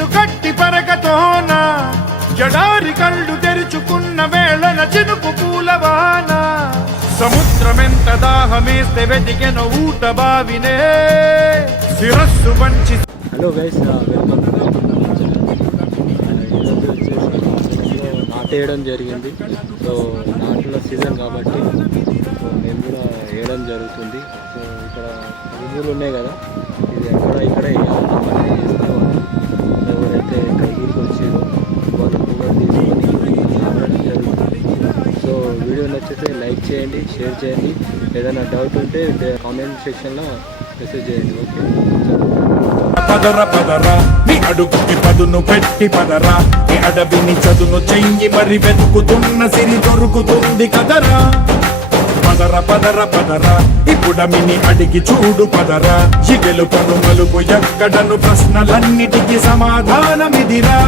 నిన్ను కట్టి పరకతోన జడారి కళ్ళు తెరుచుకున్న వేళన చినుకు పూలవాన సముద్రమెంత దాహమేస్తే వెతికెన ఊట బావినే శిరస్సు వంచి. హలో గైస్, వెల్కమ్ టు ఈరోజు వచ్చేసి నాటేయడం జరిగింది. సో నాటుల సీజన్ కాబట్టి సో మేము కూడా వేయడం జరుగుతుంది. సో ఇక్కడ భూములు ఉన్నాయి కదా, ఇది ఇక్కడ ఎవరైతే కైగిరికి వచ్చారో వాళ్ళు కూడా తీసుకొని నాటడం జరుగుతుంది. సో వీడియో నచ్చితే లైక్ చేయండి, షేర్ చేయండి. ఏదైనా డౌట్ ఉంటే కామెంట్ సెక్షన్లో మెసేజ్ చేయండి. ఓకే, పదర పదర నీ అడుగుకి పదును పెట్టి పదరా, నీ అడవిని చదును చెయ్యి మరి వెతుకుతున్న సిరి దొరుకుతుంది కదరా. పదర పదర పదర ఇప్పుడమిని అడిగి చూడు పదరా, ఈ గెలుపను మలుపు ఎక్కడను ప్రశ్నలన్నిటికీ సమాధానమిదిరా.